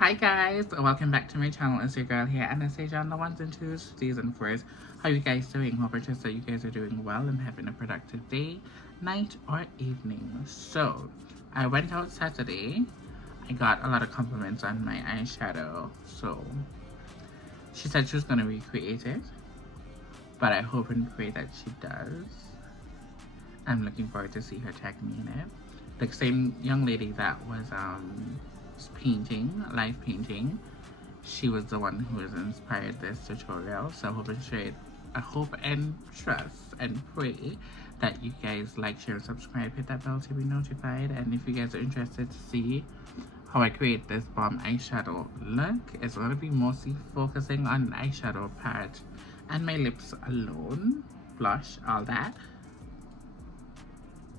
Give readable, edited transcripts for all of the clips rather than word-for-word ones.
Hi guys, welcome back to my channel. It's your girl here, Anastasia on the ones and twos, season 4s. How you guys doing? Hope I trust that you guys are doing well and having a productive day, night, or evening. So, I went out Saturday. I got a lot of compliments on my eyeshadow. So, she said she was going to recreate it. But I hope and pray that she does. I'm looking forward to see her tag me in it. The same young lady that was painting, live painting, she was the one who has inspired this tutorial. So I hope and trust and pray that you guys like, share, and subscribe. Hit that bell to be notified. And if you guys are interested to see how I create this bomb eyeshadow look, it's going to be mostly focusing on the eyeshadow part and my lips alone, blush, all that.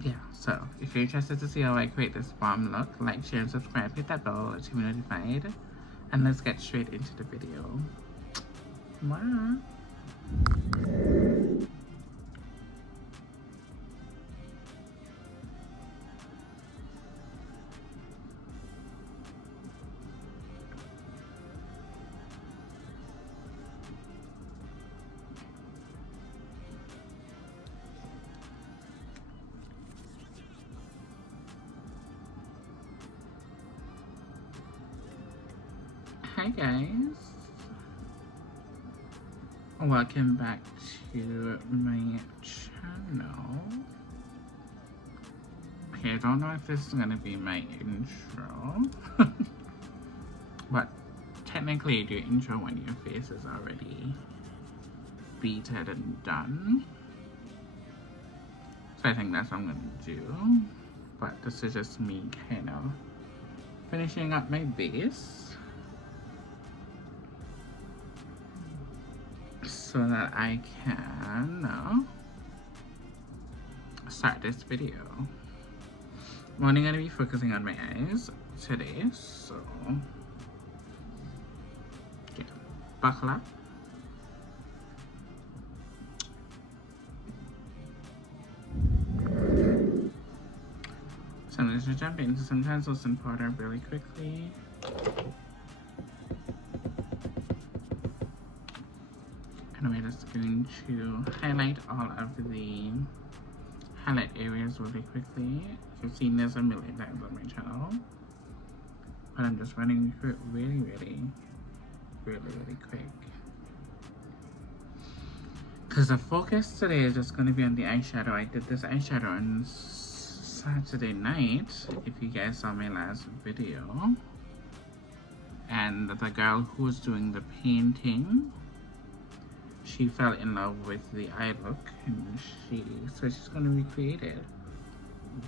Yeah, so if you're interested to see how I create this bomb look, like, share, and subscribe, hit that bell to be notified, and let's get straight into the video. Wow. Hi guys, welcome back to my channel. Okay, I don't know if this is gonna be my intro, but technically you do intro when your face is already beaten and done. So I think that's what I'm gonna do, but this is just me kind of finishing up my base so that I can start this video. I'm only going to be focusing on my eyes today, so yeah, buckle up. So I'm just going to jump into some translucent powder really quickly. And we're just going to highlight all of the highlight areas really quickly. You've seen this a million times on my channel, but I'm just running through it really quick. Because the focus today is just going to be on the eyeshadow. I did this eyeshadow on Saturday night, if you guys saw my last video. And the girl who was doing the painting, she fell in love with the eye look, and so she's going to recreate it.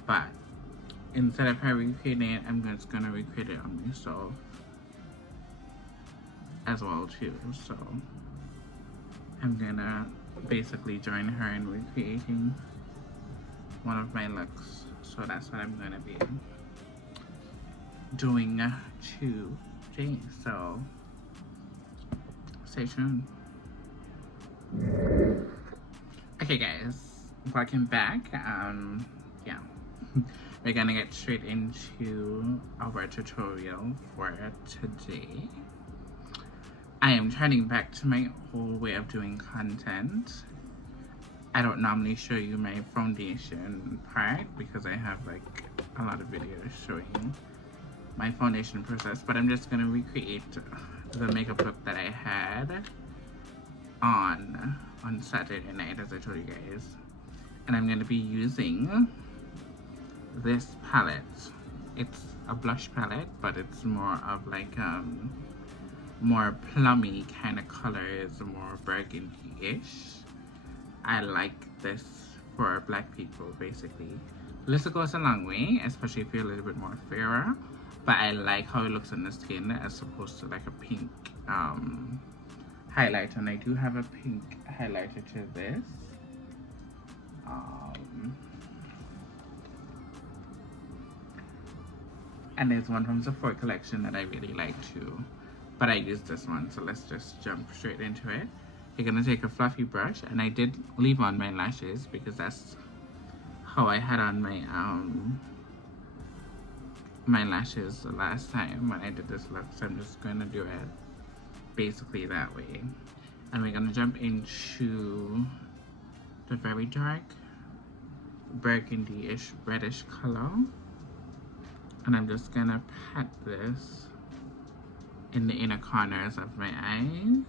But instead of her recreating it, I'm just going to recreate it on myself as well too. So I'm going to basically join her in recreating one of my looks. So that's what I'm going to be doing today. So stay tuned. Okay guys, welcome back. Yeah, we're gonna get straight into our tutorial for today. I am turning back to my old way of doing content. I don't normally show you my foundation part because I have like a lot of videos showing my foundation process, but I'm just gonna recreate the makeup look that I had on Saturday night, as I told you guys. And I'm going to be using this palette. It's a blush palette, but it's more of like more plummy kind of colors, more burgundy-ish. I like this for black people, basically. This goes a long way, especially if you're a little bit more fairer, but I like how it looks on the skin as opposed to like a pink highlighter, and I do have a pink highlighter to this. And there's one from Sephora collection that I really like too, but I used this one, so let's just jump straight into it. You're gonna take a fluffy brush, and I did leave on my lashes because that's how I had on my my lashes the last time when I did this look, so I'm just going to do it basically that way. And we're going to jump into the very dark burgundy-ish reddish color, and I'm just going to pat this in the inner corners of my eye,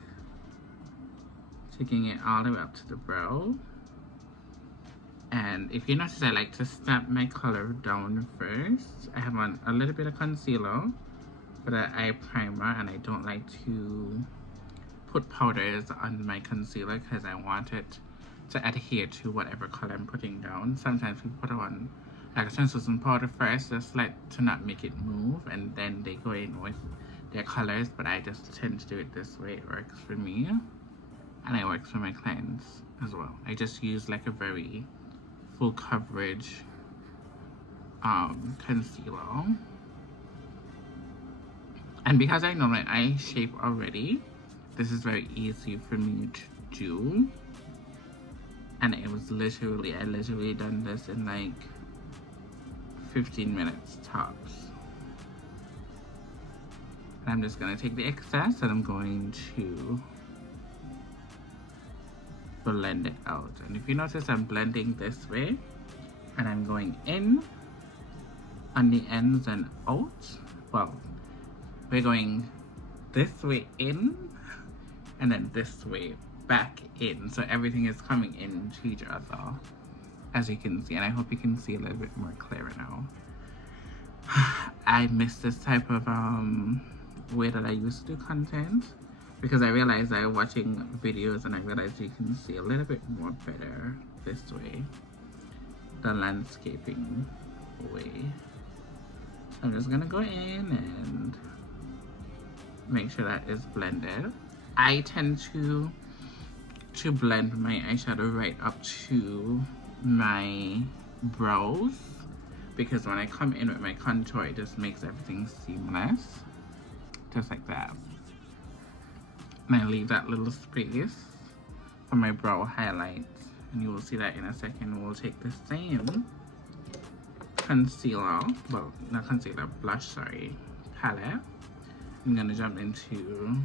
taking it all the way up to the brow. And if you notice, I like to stamp my color down first. I have on a little bit of concealer for the eye primer, and I don't like to put powders on my concealer because I want it to adhere to whatever color I'm putting down. Sometimes we put on like a translucent powder first, just like to not make it move, and then they go in with their colors, but I just tend to do it this way. It works for me, and it works for my clients as well. I just use like a very full coverage concealer, and because I know my eye shape already, this is very easy for me to do. And it was literally, I literally done this in like 15 minutes tops. And I'm just gonna take the excess and I'm going to blend it out. And if you notice, I'm blending this way and I'm going in on the ends and out. Well, we're going this way in and then this way back in, so everything is coming into each other, as you can see. And I hope you can see a little bit more clearer now. I miss this type of way that I used to do content, because I realized I was watching videos and I realized you can see a little bit more better this way, the landscaping way. So I'm just gonna go in and make sure that is blended. I tend to blend my eyeshadow right up to my brows, because when I come in with my contour, it just makes everything seamless, just like that. And I leave that little space for my brow highlights, and you will see that in a second. We'll take the same concealer, well, not concealer, blush, sorry, palette. I'm gonna jump into,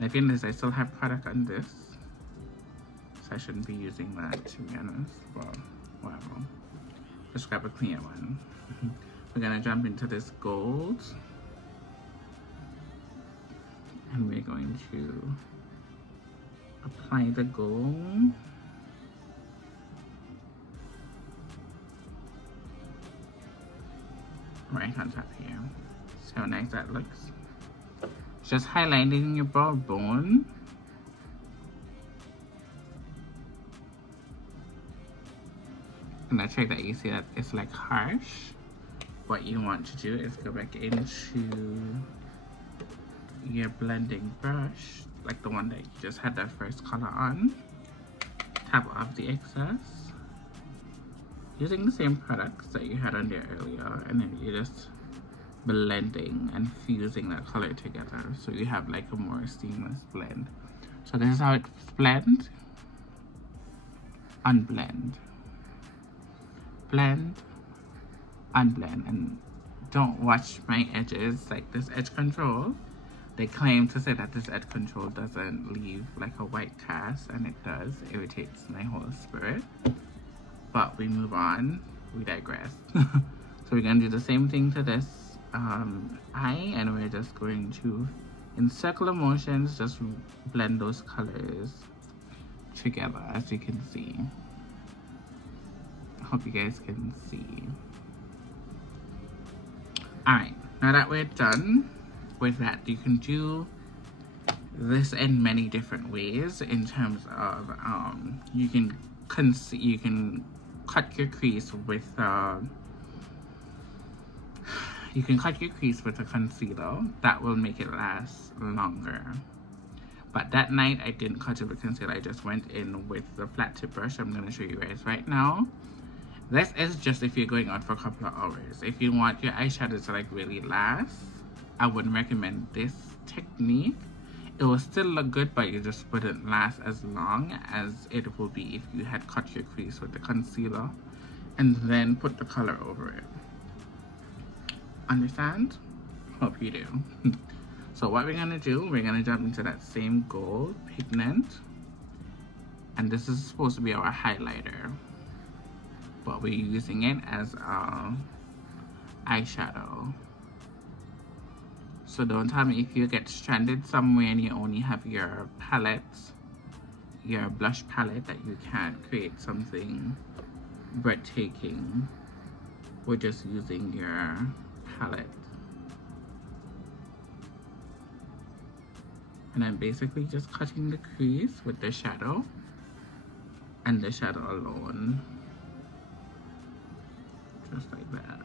I think I still have product on this, so I shouldn't be using that, to be honest. Well, whatever. Just grab a clear one. We're gonna jump into this gold, and we're going to apply the gold right on top here. See how nice that looks? Just highlighting your brow bone. And I check that you see that it's like harsh. What you want to do is go back into your blending brush, like the one that you just had that first color on. Tap off the excess using the same products that you had on there earlier, and then you're just blending and fusing that color together, so you have like a more seamless blend. So this is how it's blend, unblend, blend, unblend. And don't watch my edges, like this edge control. They claim to say that this edge control doesn't leave like a white cast, and it does. It irritates my whole spirit. But we move on, we digress. So we're gonna do the same thing to this eye, and we're just going to, in circular motions, just blend those colors together, as you can see. I hope you guys can see. Alright, now that we're done with that, you can do this in many different ways, in terms of you can cut your crease with you can cut your crease with a concealer. That will make it last longer. But that night I didn't cut it with concealer, I just went in with the flat tip brush. I'm going to show you guys right now. This is just if you're going out for a couple of hours. If you want your eyeshadow to like really last, I wouldn't recommend this technique. It will still look good, but you just wouldn't last as long as it will be if you had cut your crease with the concealer and then put the color over it. Understand? Hope you do. So what we're gonna do, we're gonna jump into that same gold pigment, and this is supposed to be our highlighter, but we're using it as our eyeshadow. So don't tell me if you get stranded somewhere and you only have your palettes, your blush palette, that you can't create something breathtaking with just using your palette. And I'm basically just cutting the crease with the shadow and the shadow alone, just like that.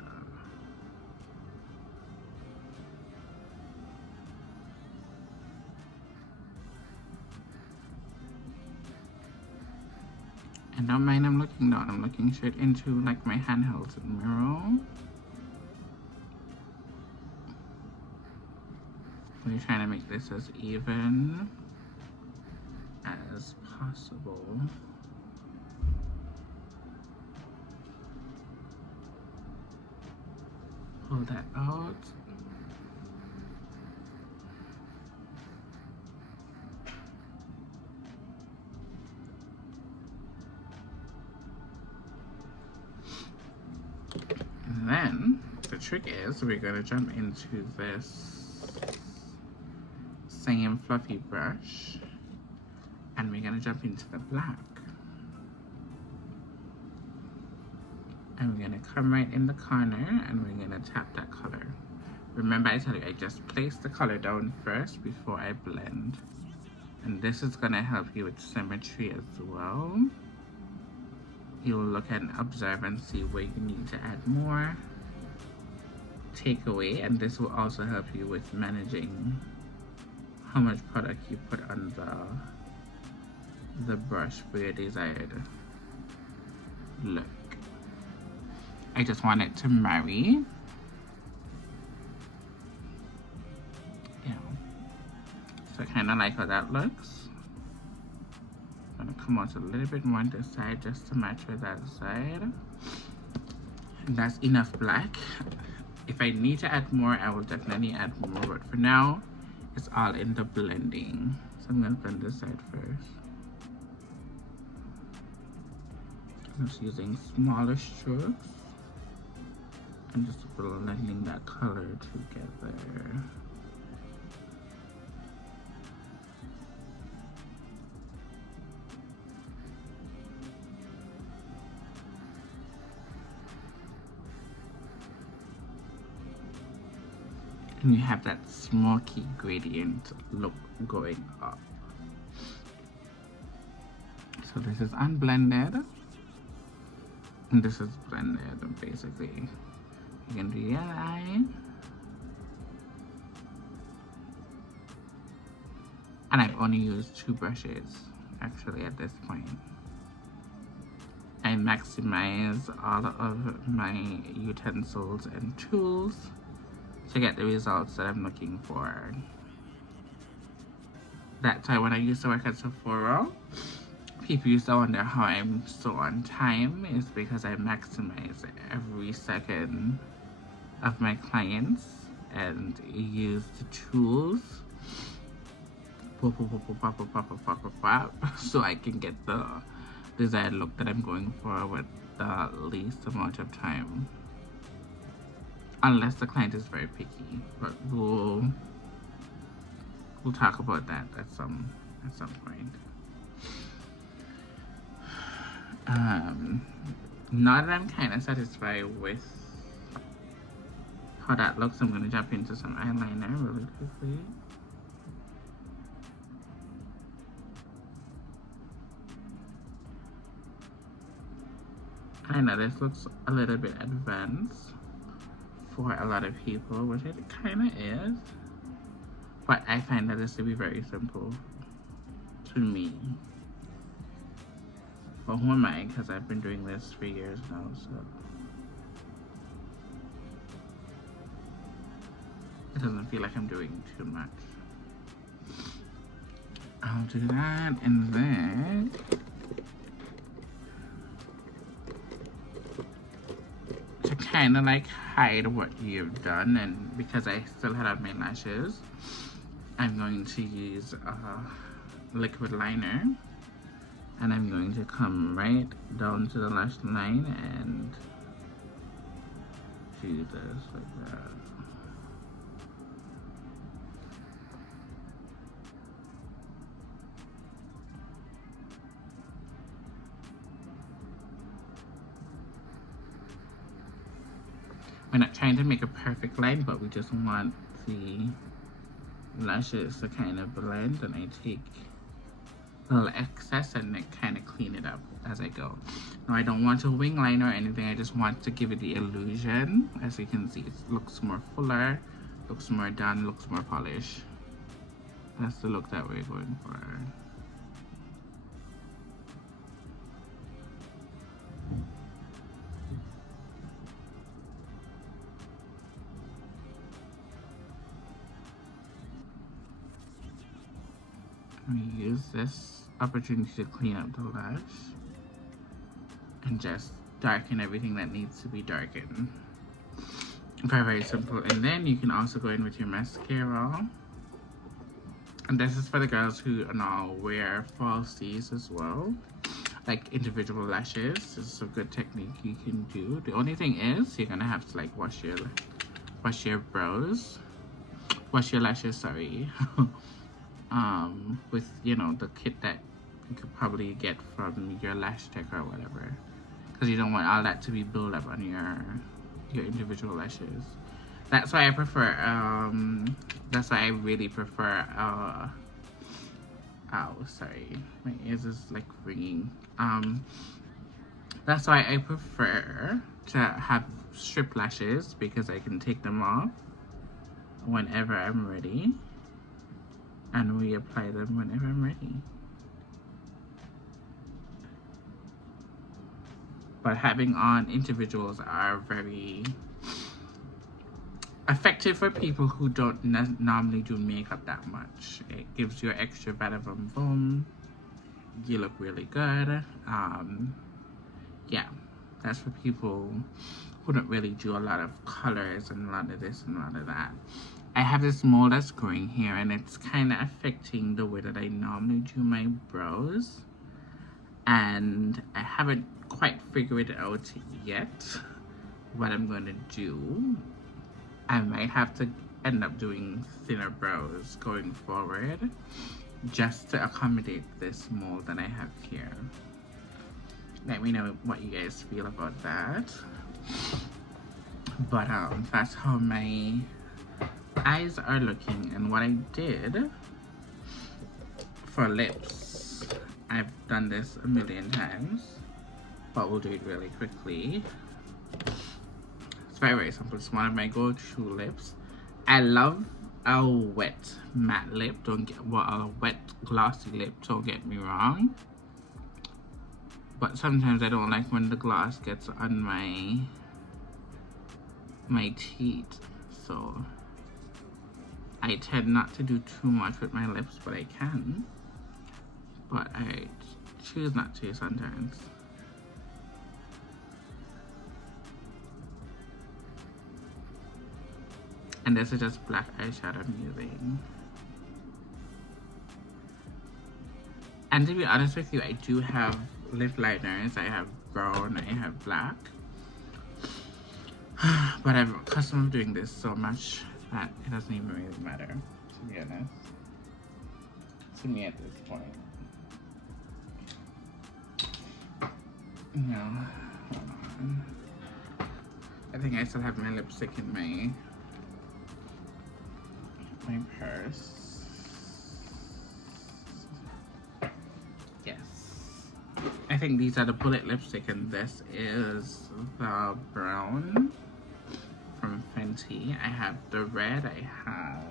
And don't mind I'm looking down, I'm looking straight into like my handheld mirror. We're trying to make this as even as possible. Pull that out. And then the trick is we're going to jump into this same fluffy brush, and we're going to jump into the black, and we're going to come right in the corner and we're going to tap that color. Remember, I told you I just placed the color down first before I blend, and this is going to help you with symmetry as well. You'll look and observe and see where you need to add more, take away, and this will also help you with managing how much product you put on the brush for your desired look. I just want it to marry. Yeah. So I kind of like how that looks. I'm gonna come out a little bit more on this side just to match with that side. And that's enough black. If I need to add more, I will definitely add more, but for now, it's all in the blending. So I'm gonna blend this side first. I'm just using smaller strokes and just blending that color together. And you have that smoky gradient look going up. So this is unblended, and this is blended, basically. You can do your eye. And I've only used 2 brushes, actually, at this point. I maximize all of my utensils and tools to get the results that I'm looking for. That time when I used to work at Sephora, people used to wonder how I'm so on time. Is because I maximize every second of my clients and use the tools so I can get the desired look that I'm going for with the least amount of time. Unless the client is very picky, but we'll talk about that at some point. Now that I'm kind of satisfied with how that looks, I'm going to jump into some eyeliner really quickly. I know this looks a little bit advanced for a lot of people, which it kind of is, but I find that this to be very simple to me. But who am I? Because I've been doing this for years now, so it doesn't feel like I'm doing too much. I'll do that, and then to kind of like hide what you've done, and because I still had on my lashes, I'm going to use a liquid liner, and I'm going to come right down to the lash line and do this like that. We're not trying to make a perfect line, but we just want the lashes to kind of blend, and I take a little excess and then kind of clean it up as I go. Now I don't want a wing line or anything, I just want to give it the illusion. As you can see, it looks more fuller, looks more done, looks more polished. That's the look that we're going for. We use this opportunity to clean up the lash and just darken everything that needs to be darkened. Very, very simple. And then you can also go in with your mascara. And this is for the girls who now wear falsies as well, like individual lashes. This is a good technique you can do. The only thing is you're gonna have to like wash your brows, wash your lashes, sorry. With, you know, the kit that you could probably get from your lash tech or whatever, because you don't want all that to be built up on your individual lashes. That's why I prefer that's why I really prefer oh sorry, my ears is like ringing. That's why I prefer to have strip lashes, because I can take them off whenever I'm ready and reapply them whenever I'm ready. But having on individuals are very effective for people who don't normally do makeup that much. It gives you an extra bada boom boom. You look really good. Yeah, that's for people who don't really do a lot of colors and a lot of this and a lot of that. I have this mole that's growing here, and it's kind of affecting the way that I normally do my brows, and I haven't quite figured it out yet what I'm going to do. I might have to end up doing thinner brows going forward just to accommodate this mole that I have here. Let me know what you guys feel about that. But that's how my eyes are looking. And what I did for lips, I've done this a million times, but we'll do it really quickly. It's very, very simple. It's one of my go-to lips. I love a wet matte lip. A wet glossy lip, don't get me wrong. But sometimes I don't like when the gloss gets on my teeth. So I tend not to do too much with my lips, but I can. But I choose not to sometimes. And this is just black eyeshadow I'm using. And to be honest with you, I do have lip liners. I have brown, I have black. But I'm accustomed to doing this so much that it doesn't even really matter, to be honest. To me at this point. No, hold on. I think I still have my lipstick in my purse. Yes. I think these are the bullet lipstick, and this is the brown from Fenty. I have the red, I have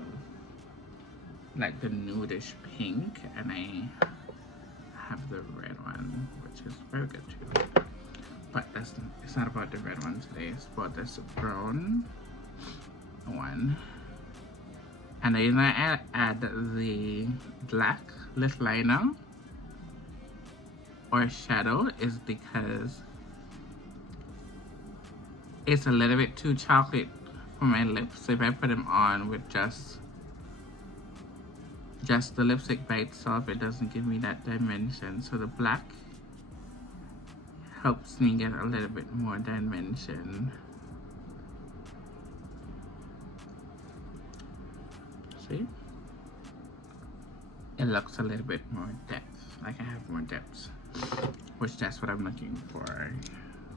like the nudish pink, and I have the red one, which is very good too. But it's not about the red one today, it's about this brown one. And then I add the black lip liner or shadow is because it's a little bit too chocolate for my lips. So if I put them on with just the lipstick by itself, it doesn't give me that dimension. So the black helps me get a little bit more dimension. See? It looks a little bit more depth, like I have more depth, which that's what I'm looking for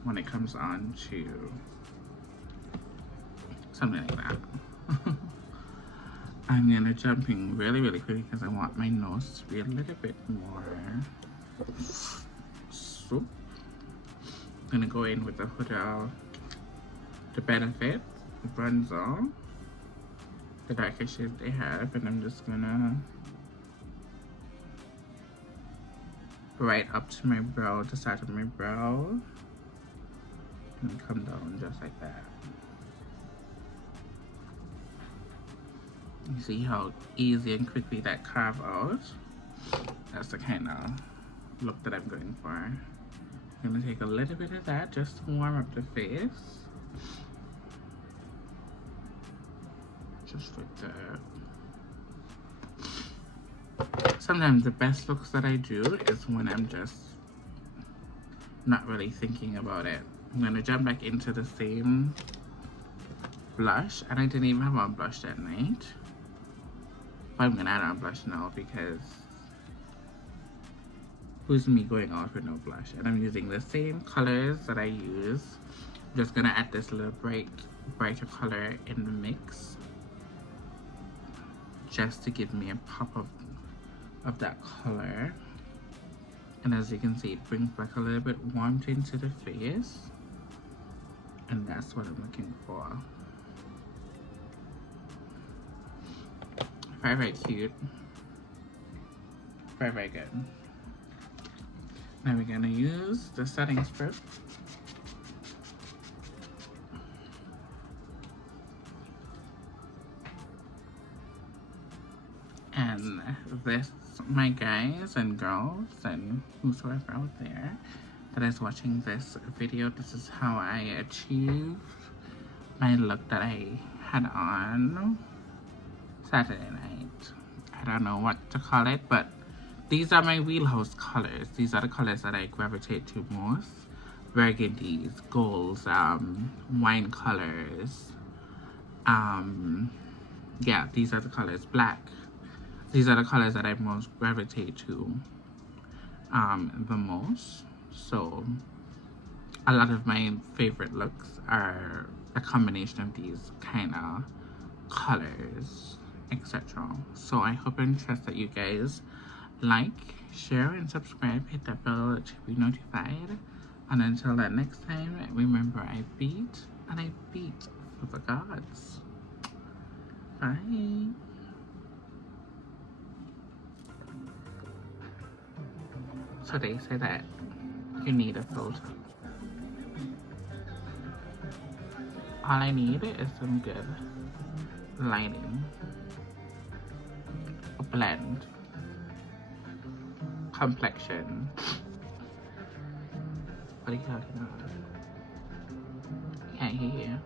when it comes on to something like that. I'm gonna jump in really quickly because I want my nose to be a little bit more. So, I'm gonna go in with the Huda, the Benefit bronzer, the darkest shade they have, and I'm just gonna right up to my brow, the start of my brow, and come down just like that. You see how easy and quickly that carve out? That's the kind of look that I'm going for. I'm gonna take a little bit of that just to warm up the face. Just like that. Sometimes the best looks that I do is when I'm just not really thinking about it. I'm gonna jump back into the same blush, and I didn't even have on blush that night. But I'm gonna add on blush now because who's me going out with no blush? And I'm using the same colors that I use. I'm just gonna add this little brighter color in the mix, just to give me a pop of that color. And as you can see, it brings back a little bit warmth into the face, and that's what I'm looking for. Very cute. Very good. Now we're gonna use the setting spray. And this, my guys and girls and whosoever out there that is watching this video, this is how I achieved my look that I had on Saturday night. I don't know what to call it, but these are my wheelhouse colors. These are the colors that I gravitate to most. Burgundies, golds, wine colors. Yeah, these are the colors. Black. These are the colors that I most gravitate to the most. So a lot of my favorite looks are a combination of these kind of colors, etc. So I hope and trust that you guys like, share, and subscribe. Hit that bell to be notified. And until that next time, remember, I beat and I beat for the gods. Bye. So they say that you need a filter. All I need is some good lighting, a blend, complexion. What are you talking about? Can't hear you.